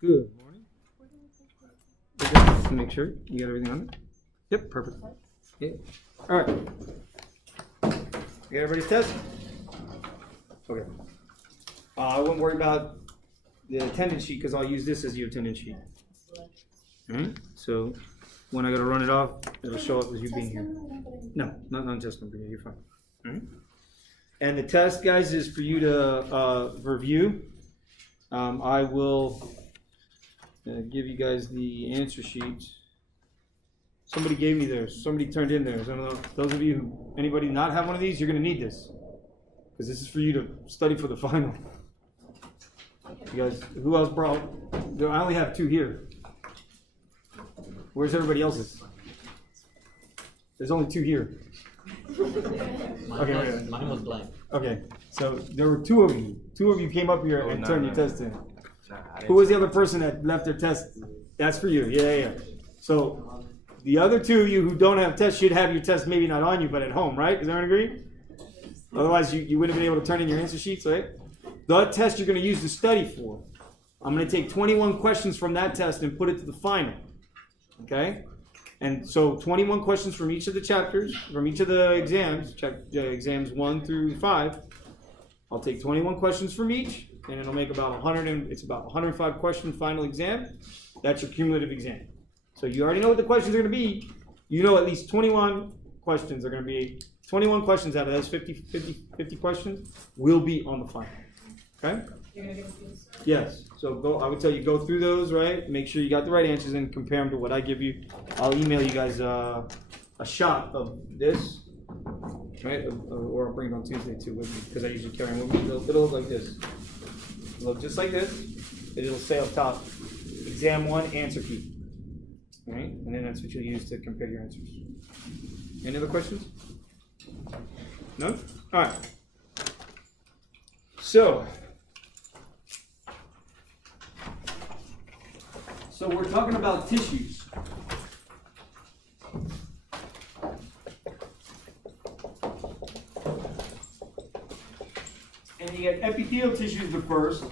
Good morning. Just to make sure you got everything on it. Yep, perfect. Yeah. All right. You got everybody's test? Okay. I wouldn't worry about the attendance sheet because I'll use this as your attendance sheet. All right. So when I got to run it off, it'll show up as you being here. No, not on-test number. You're fine. All right. And the test, guys, is for you to review. I will give you guys the answer sheets. Somebody gave me theirs. Somebody turned in theirs. I don't know. Those of you, anybody not have one of these, you're going to need this. Because this is for you to study for the final. You guys, who else brought? I only have 2 here. Where's everybody else's? There's only 2 here. Mine was blank. Okay, so there were 2 of you. 2 of you came up here and turned your test in. Who was the other person that left their test? That's for you. Yeah. So the other 2 of you who don't have tests should have your test maybe not on you, but at home, right? Does everyone agree? Otherwise, you wouldn't have been able to turn in your answer sheets, right? The test you're going to use to study for. I'm going to take 21 questions from that test and put it to the final. Okay? And so 21 questions from each of the chapters, from each of the exams, exams 1 through 5. I'll take 21 questions from each, and it'll make about 105 question final exam. That's your cumulative exam. So you already know what the questions are going to be. You know at least 21 questions are going to be, 21 questions out of those 50 questions will be on the final. Okay? You're going to give us these? Yes. So I would tell you go through those, right? Make sure you got the right answers and compare them to what I give you. I'll email you guys a shot of this, right? Or I'll bring it on Tuesday too with me because I usually carry them with me. It'll look like this. It'll look just like this. It'll say up top, exam 1 answer key. All right? And then that's what you'll use to compare your answers. Any other questions? No? All right. So we're talking about tissues. And you get epithelial tissues the first.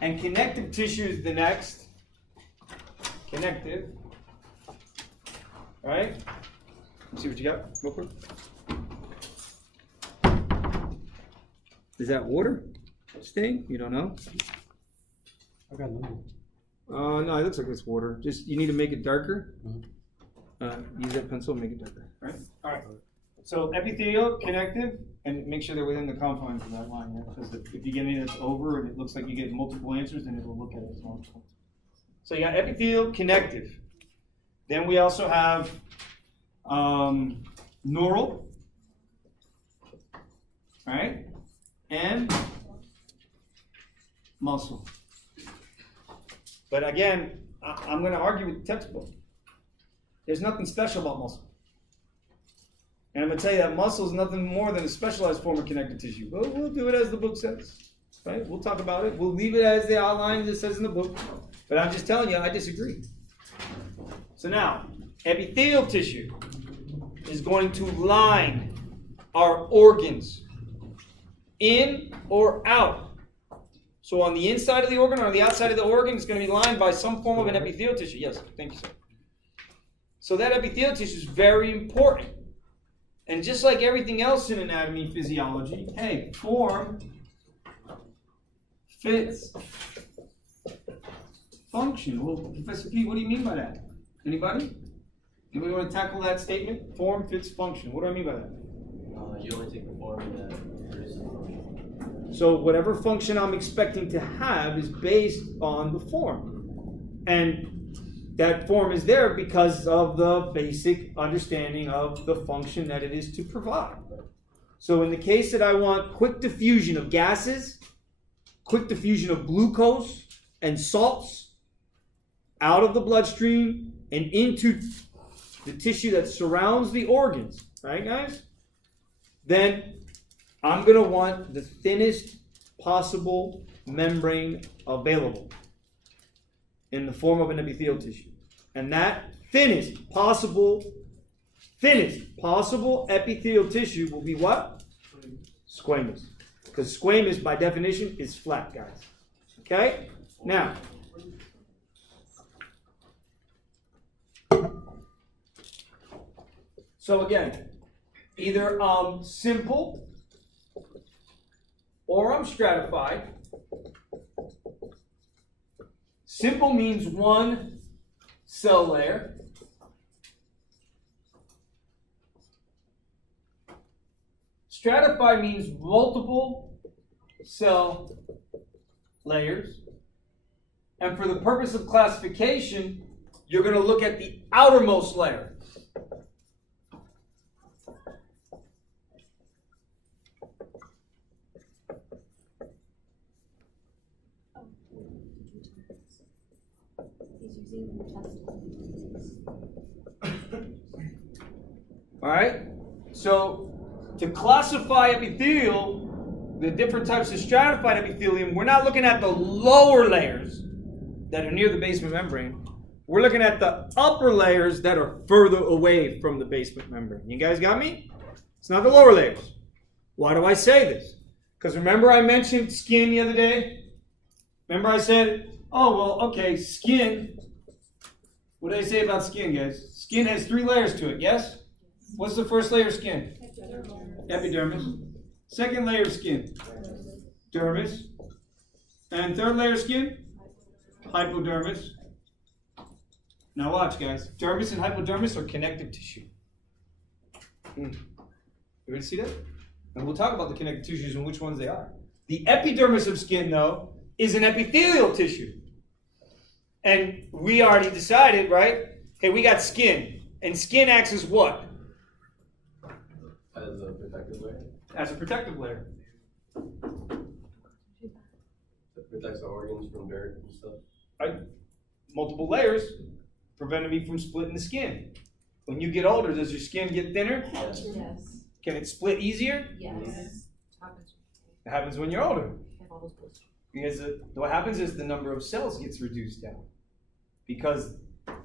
And connective tissue is the next. Connective. All right? Let's see what you got real quick. Is that water stain? You don't know? I got no. No, it looks like it's water. Just you need to make it darker. Use that pencil and make it darker. All right. So epithelial, connective, and make sure they're within the confines of that line. Because if you get anything that's over and it looks like you get multiple answers, then it'll look at it as multiple. So you got epithelial, connective. Then we also have neural. All right. And muscle. But again, I'm going to argue with the textbook. There's nothing special about muscle. And I'm going to tell you that muscle is nothing more than a specialized form of connective tissue. But we'll do it as the book says. Right? We'll talk about it. We'll leave it as the outline that says in the book. But I'm just telling you, I disagree. So now, epithelial tissue is going to line our organs. In or out. So on the inside of the organ or on the outside of the organ, it's going to be lined by some form of an epithelial tissue. Yes, thank you, sir. So that epithelial tissue is very important. And just like everything else in anatomy and physiology, hey, form fits function. Well, Professor P, what do you mean by that? Anybody? Anybody want to tackle that statement? Form fits function. What do I mean by that? You only take the form that produces the function. So whatever function I'm expecting to have is based on the form. And that form is there because of the basic understanding of the function that it is to provide. So in the case that I want quick diffusion of gases, quick diffusion of glucose and salts out of the bloodstream and into the tissue that surrounds the organs, right guys? Then I'm going to want the thinnest possible membrane available in the form of an epithelial tissue. And that thinnest possible thinnest possible epithelial tissue will be what? Squamous. Because squamous, by definition, is flat, guys. Okay? Now, so again, either I'm simple or I'm stratified. Simple means one cell layer. Stratified means multiple cell layers. And for the purpose of classification, you're going to look at the outermost layer. All right? So, to classify epithelial, the different types of stratified epithelium, we're not looking at the lower layers that are near the basement membrane. We're looking at the upper layers that are further away from the basement membrane. You guys got me? It's not the lower layers. Why do I say this? Because remember I mentioned skin the other day? Remember I said, oh, well, okay, skin. What did I say about skin, guys? Skin has 3 layers to it, yes? What's the first layer of skin? Epidermis. Second layer of skin? Dermis. And third layer of skin? Hypodermis. Now watch, guys. Dermis and hypodermis are connective tissue. You ready to see that? And we'll talk about the connective tissues and which ones they are. The epidermis of skin, though, is an epithelial tissue. And we already decided, right? Okay, we got skin. And skin acts as what? As a protective layer. As a protective layer. It protects the organs from dirt and stuff. Right? Multiple layers preventing me from splitting the skin. When you get older, does your skin get thinner? Yes. Yes. Can it split easier? Yes. It happens when you're older. Because what happens is the number of cells gets reduced down. Because,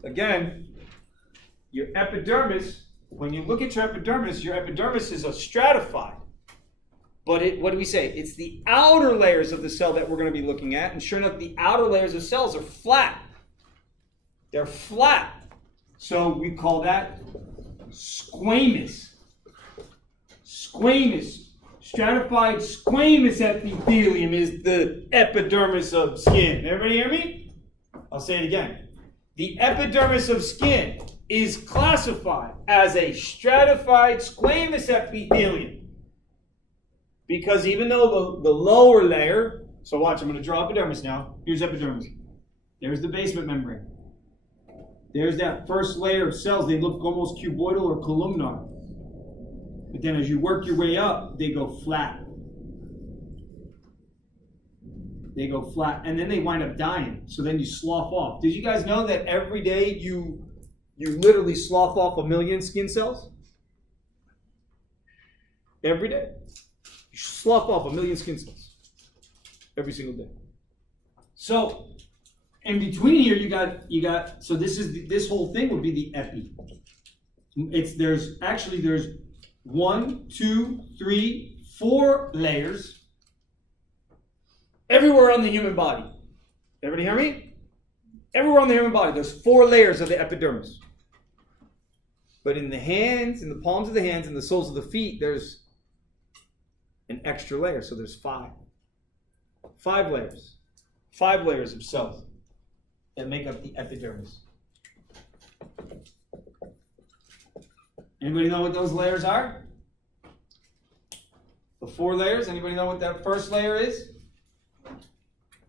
again, your epidermis, when you look at your epidermis is a stratified. But what do we say? It's the outer layers of the cell that we're going to be looking at. And sure enough, the outer layers of cells are flat. They're flat. So we call that squamous. Squamous. Stratified squamous epithelium is the epidermis of skin. Everybody hear me? I'll say it again. The epidermis of skin is classified as a stratified squamous epithelium. Because even though the lower layer, so watch, I'm going to draw epidermis now. Here's epidermis. There's the basement membrane. There's that first layer of cells. They look almost cuboidal or columnar. But then as you work your way up, they go flat. They go flat. And then they wind up dying. So then you slough off. Did you guys know that every day you literally slough off 1 million skin cells? Every day. You slough off 1 million skin cells. Every single day. So, in between here, you got. So this whole thing would be the epi. There's 1, 2, 3, 4 layers everywhere on the human body. Everybody hear me? Everywhere on the human body, there's 4 layers of the epidermis. But in the hands, in the palms of the hands, and the soles of the feet, there's an extra layer. So there's 5. 5 layers. 5 layers of cells that make up the epidermis. Anybody know what those layers are? The 4 layers. Anybody know what that first layer is?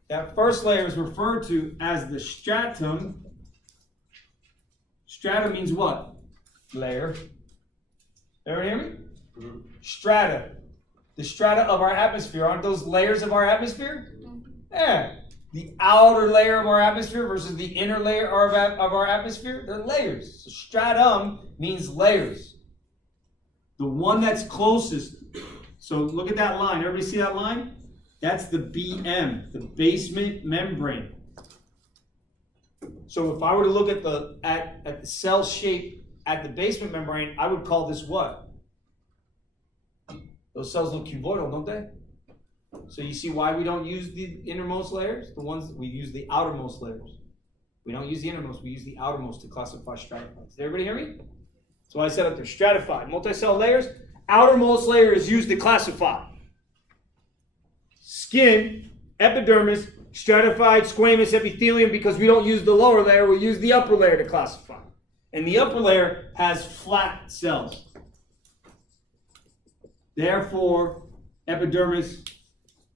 That first layer is referred to as the stratum. Stratum means what? Layer. Everybody hear me? Mm-hmm. Strata. The strata of our atmosphere. Aren't those layers of our atmosphere? Yeah. The outer layer of our atmosphere versus the inner layer of our atmosphere, they're layers. So stratum means layers. The one that's closest. So look at that line. Everybody see that line? That's the BM, the basement membrane. So if I were to look at the cell shape at the basement membrane, I would call this what? Those cells look cuboidal, don't they? So you see why we don't use the innermost layers? The ones we use the outermost layers. We don't use the innermost, we use the outermost to classify stratified. Did everybody hear me? That's why I said up there, stratified. Multicell layers, outermost layer is used to classify. Skin, epidermis, stratified, squamous, epithelium, because we don't use the lower layer, we use the upper layer to classify. And the upper layer has flat cells. Therefore, epidermis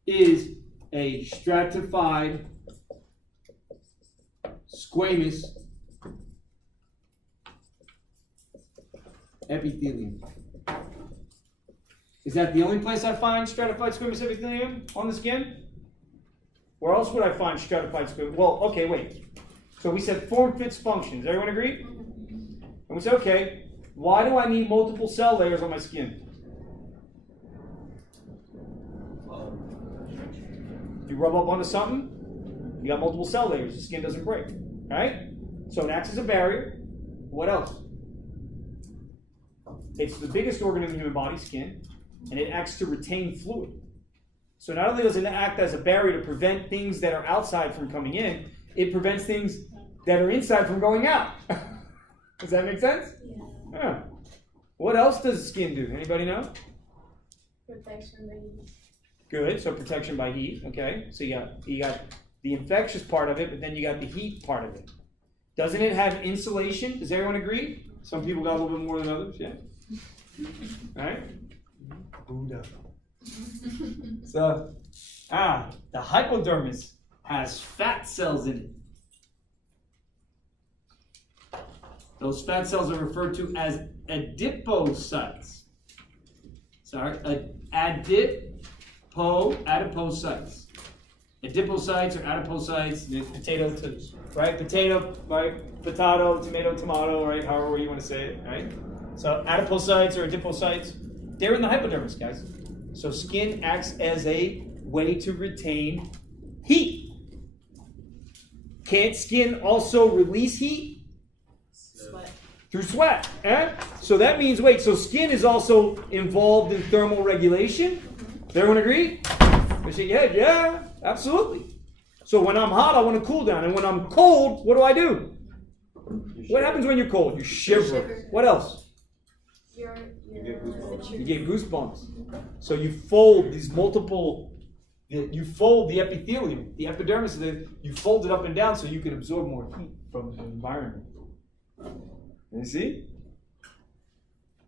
is a stratified, squamous epithelium. Is that the only place I find stratified squamous epithelium on the skin? Where else would I find stratified squamous? Well, okay, wait. So we said form fits function. Does everyone agree? And we said, okay, why do I need multiple cell layers on my skin? If you rub up onto something, you got multiple cell layers. The skin doesn't break. Right? So it acts as a barrier. What else? It's the biggest organ in the human body, skin, and it acts to retain fluid. So not only does it act as a barrier to prevent things that are outside from coming in, it prevents things that are inside from going out. Does that make sense? Yeah. What else does the skin do? Anybody know? Protection by heat. Good. So protection by heat. Okay. So you got the infectious part of it, but then you got the heat part of it. Doesn't it have insulation? Does everyone agree? Some people got a little bit more than others. Yeah. All right. Buddha. So, the hypodermis has fat cells in it. Those fat cells are referred to as adipocytes. Sorry, adipocytes. Adipocytes or adipocytes, potato, tomato, right? However you want to say it, right? So adipocytes or adipocytes, they're in the hypodermis, guys. So skin acts as a way to retain heat. Can't skin also release heat? Sweat. Through sweat. So that means, so skin is also involved in thermal regulation? Does everyone agree? We shake your head, yeah, absolutely. So when I'm hot, I want to cool down. And when I'm cold, what do? What happens when you're cold? You shiver. What else? You You get goosebumps. So you fold these you fold the epithelium, the epidermis, you fold it up and down so you can absorb more heat from the environment. You see?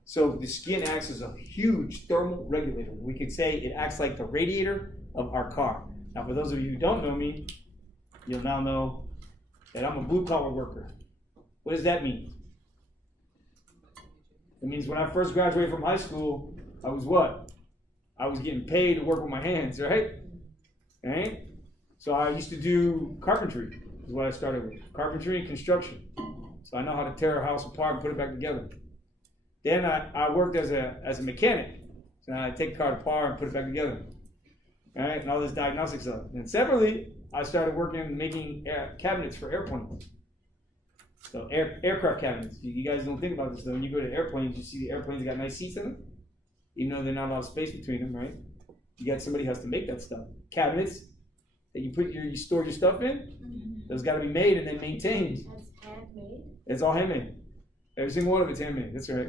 So the skin acts as a huge thermal regulator. We could say it acts like the radiator of our car. Now, for those of you who don't know me, you'll now know that I'm a blue-collar worker. What does that mean? It means when I first graduated from high school, I was what? I was getting paid to work with my hands, right? Right? So I used to do carpentry, is what I started with. Carpentry and construction. So I know how to tear a house apart and put it back together. Then I worked as a mechanic. So I take a car apart and put it back together. All right, and all this diagnostic stuff. And separately, I started working making cabinets for airplanes. So aircraft cabinets. You guys don't think about this though. When you go to airplanes, you see the airplanes got nice seats in them, even though there's not a lot of space between them, right? You got somebody who has to make that stuff. Cabinets that you store your stuff in. Those got to be made and then maintained. That's handmade. It's all handmade. Every single one of it's handmade. That's right.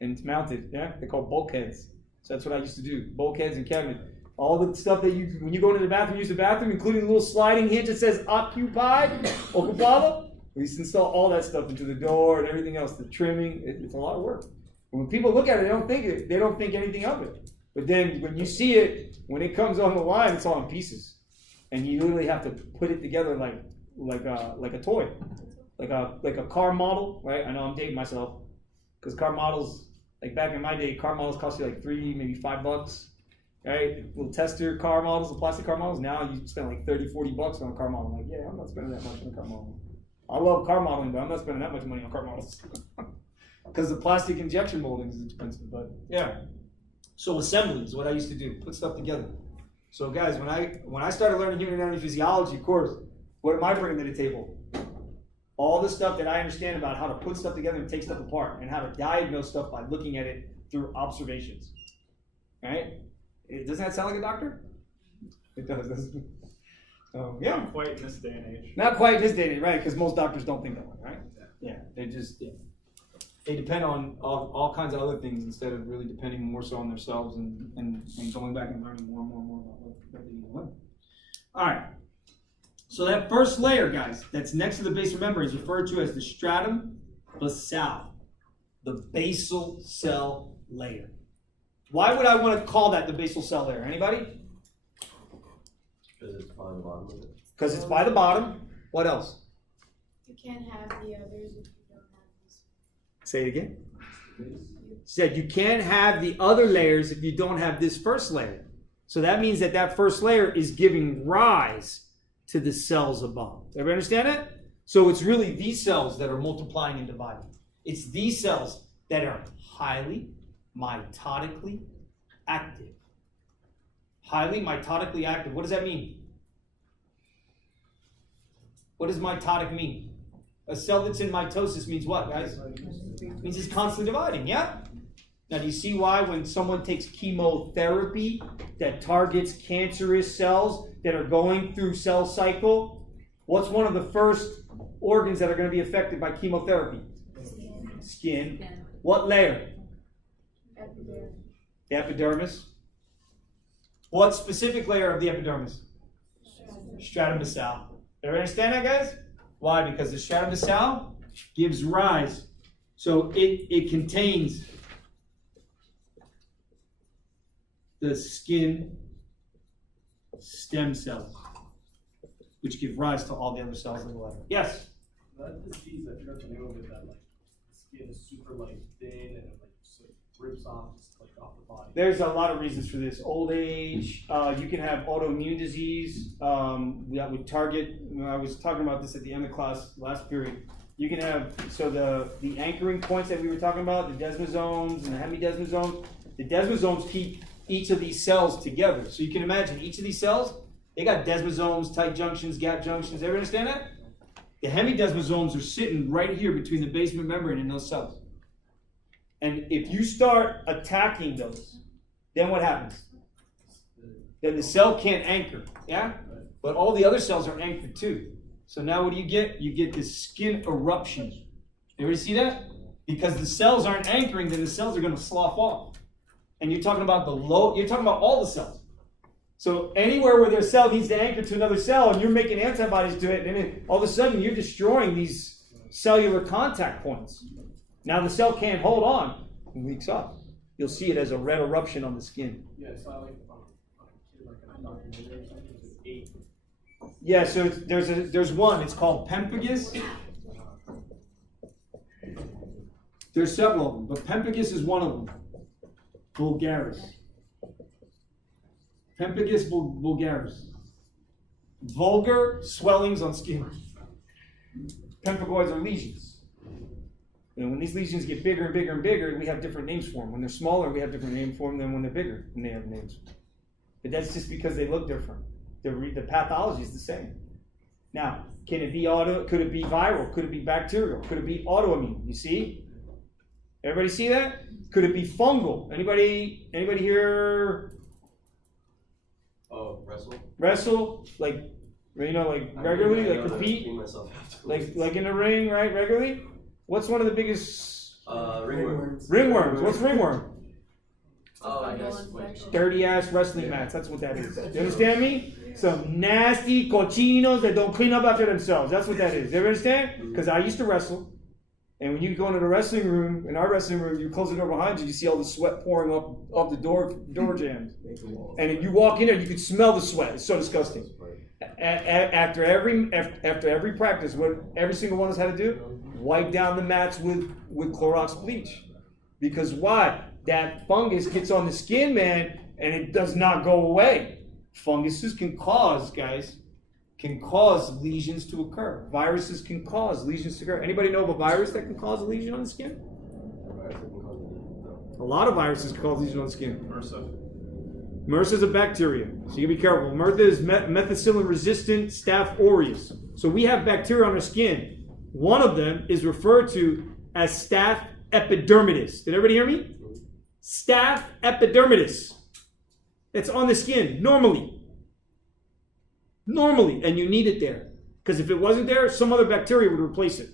And it's mounted. Yeah, they're called bulkheads. So that's what I used to do. Bulkheads and cabinets. All the stuff that when you go into the bathroom, use the bathroom, including the little sliding hinge that says occupied, occupado. We used to install all that stuff into the door and everything else, the trimming. It's a lot of work. And when people look at it, they don't think anything of it. But then when you see it, when it comes on the line, it's all in pieces, and you literally have to put it together like a toy, like a car model, right? I know I'm dating myself, because car models, like back in my day, car models cost you like $3, maybe $5, right? Little tester car models, the plastic car models. Now you spend like $30, $40 on a car model. I'm like, yeah, I'm not spending that much on a car model. I love car modeling, but I'm not spending that much money on car models because the plastic injection molding is expensive. But yeah, so assembly is what I used to do, put stuff together. So guys, when I started learning human anatomy physiology, of course, what am I bringing to the table? All the stuff that I understand about how to put stuff together and take stuff apart and how to diagnose stuff by looking at it through observations. Right? Doesn't that sound like a doctor? It does, doesn't it? So, yeah. Not quite in this day and age. Not quite this day and age, right? Because most doctors don't think that way, right? Yeah. They just, they depend on all kinds of other things instead of really depending more so on themselves and going back and learning more and more about what they need to learn. All right. So that first layer, guys, that's next to the basement membrane is referred to as the stratum basal, the basal cell layer. Why would I want to call that the basal cell layer? Anybody? Because it's by the bottom of it. Because it's by the bottom. What else? You can't have the others if you don't have these. Say it again. Said you can't have the other layers if you don't have this first layer. So that means that that first layer is giving rise to the cells above. Everybody understand that? So it's really these cells that are multiplying and dividing. It's these cells that are highly mitotically active. Highly mitotically active. What does that mean? What does mitotic mean? A cell that's in mitosis means what, guys? It means it's constantly dividing, yeah? Now, do you see why when someone takes chemotherapy that targets cancerous cells that are going through cell cycle, what's one of the first organs that are going to be affected by chemotherapy? Skin. What layer? Epidermis. The epidermis. What specific layer of the epidermis? Stratum basal. Everybody understand that, guys? Why? Because the stratum basal gives rise. So it contains the skin stem cells, which give rise to all the other cells in the layer. Yes? That disease, I forgot the name of it, that like skin is super like thin and it like just like rips off, just like off the body. There's a lot of reasons for this. Old age, you can have autoimmune disease that would target, I was talking about this at the end of class last period. You can have, so the anchoring points that we were talking about, the desmosomes and the hemidesmosomes, the desmosomes keep each of these cells together. So you can imagine each of these cells, they got desmosomes, tight junctions, gap junctions. Everybody understand that? The hemidesmosomes are sitting right here between the basement membrane and those cells. And if you start attacking those, then what happens? Then the cell can't anchor, yeah? But all the other cells are anchored too. So now what do you get? You get this skin eruption. Everybody see that? Because the cells aren't anchoring, then the cells are going to slough off. And you're talking about you're talking about all the cells. So anywhere where their cell needs to anchor to another cell and you're making antibodies to it, and then all of a sudden you're destroying these cellular contact points. Now the cell can't hold on and leaks off. You'll see it as a red eruption on the skin. Yeah, so I like a documentary or something, it's 8. Yeah, so there's one. It's called pemphigus. There's several of them, but pemphigus is one of them. Vulgaris. Pemphigus vulgaris. Vulgar swellings on skin. Pemphigoids are lesions. And when these lesions get bigger and bigger and bigger, we have different names for them. When they're smaller, we have different names for them than when they're bigger, and they have names. But that's just because they look different. The pathology is the same. Now, can it be could it be viral? Could it be bacterial? Could it be autoimmune? You see? Everybody see that? Could it be fungal? Anybody here Oh, wrestle? wrestle? Like regularly? Like compete? Like in the ring, right? Regularly? What's one of the biggest Ringworms. ringworms? What's ringworm? Oh, I guess. Dirty ass wrestling mats. That's what that is. You understand me? Some nasty cochinos that don't clean up after themselves. That's what that is. You understand? Because I used to wrestle. And when you go into the wrestling room, in our wrestling room, you close the door behind you, you see all the sweat pouring off the door jambs. And if you walk in there, you can smell the sweat. It's so disgusting. After every practice, what every single one of us had to do, wipe down the mats with Clorox bleach. Because why? That fungus gets on the skin, man, and it does not go away. Funguses can cause lesions to occur. Viruses can cause lesions to occur. Anybody know of a virus that can cause a lesion on the skin? A lot of viruses can cause lesions on the skin. MRSA is a bacteria, so you gotta be careful. MRSA is methicillin-resistant Staph aureus. So we have bacteria on our skin One of them is referred to as staph epidermidis. Did everybody hear me? Staph epidermidis. It's on the skin, normally. Normally, and you need it there. Because if it wasn't there, some other bacteria would replace it.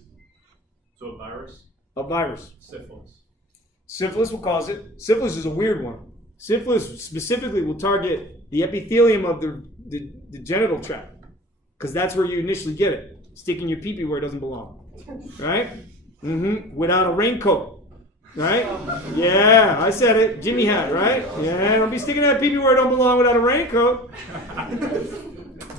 So a virus? A virus. Syphilis. Syphilis will cause it. Syphilis is a weird one. Syphilis specifically will target the epithelium of the genital tract. Because that's where you initially get it. Sticking your pee-pee where it doesn't belong. Right? Without a raincoat. Right? Yeah, I said it. Jimmy hat, right? Yeah, don't be sticking that pee-pee where it don't belong without a raincoat.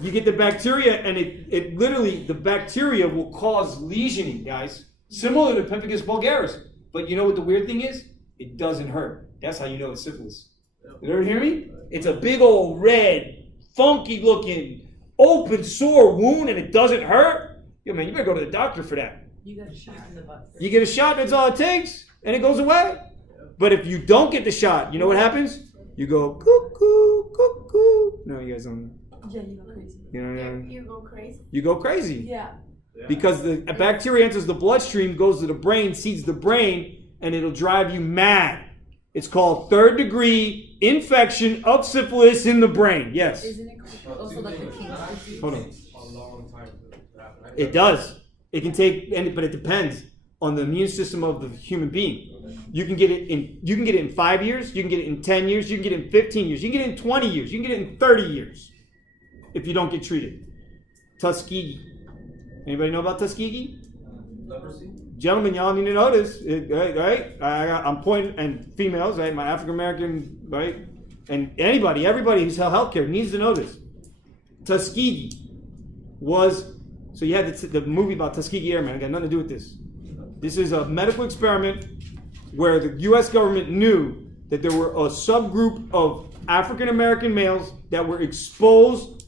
You get the bacteria, and it literally, the bacteria will cause lesioning, guys. Similar to pemphigus vulgaris. But you know what the weird thing is? It doesn't hurt. That's how you know it's syphilis. You ever hear me? It's a big old red, funky looking, open sore wound, and it doesn't hurt. Yo, man, you better go to the doctor for that. You got a shot in the butt. You get a shot, that's all it takes, and it goes away. But if you don't get the shot, you know what happens? You go cuckoo, cuckoo. No, you guys don't. Yeah, you go crazy. You know, You go crazy. you go crazy. Yeah. Because the bacteria enters the bloodstream, goes to the brain, seeds the brain, and it'll drive you mad. It's called third-degree infection of syphilis in the brain. Yes. Isn't it also like the king's disease? Hold on. A long time to happen. It does. It can take, but it depends on the immune system of the human being. You can get it in 5 years. You can get it in 10 years. You can get it in 15 years. You can get it in 20 years. You can get it in 30 years if you don't get treated. Tuskegee. Anybody know about Tuskegee? Leprosy? Gentlemen, y'all need to know this, right? I'm pointing, and females, right? My African American, right? And everybody who's healthcare needs to know this. Tuskegee was, so you had the movie about Tuskegee Airmen. It got nothing to do with this. This is a medical experiment where the U.S. government knew that there were a subgroup of African American males that were exposed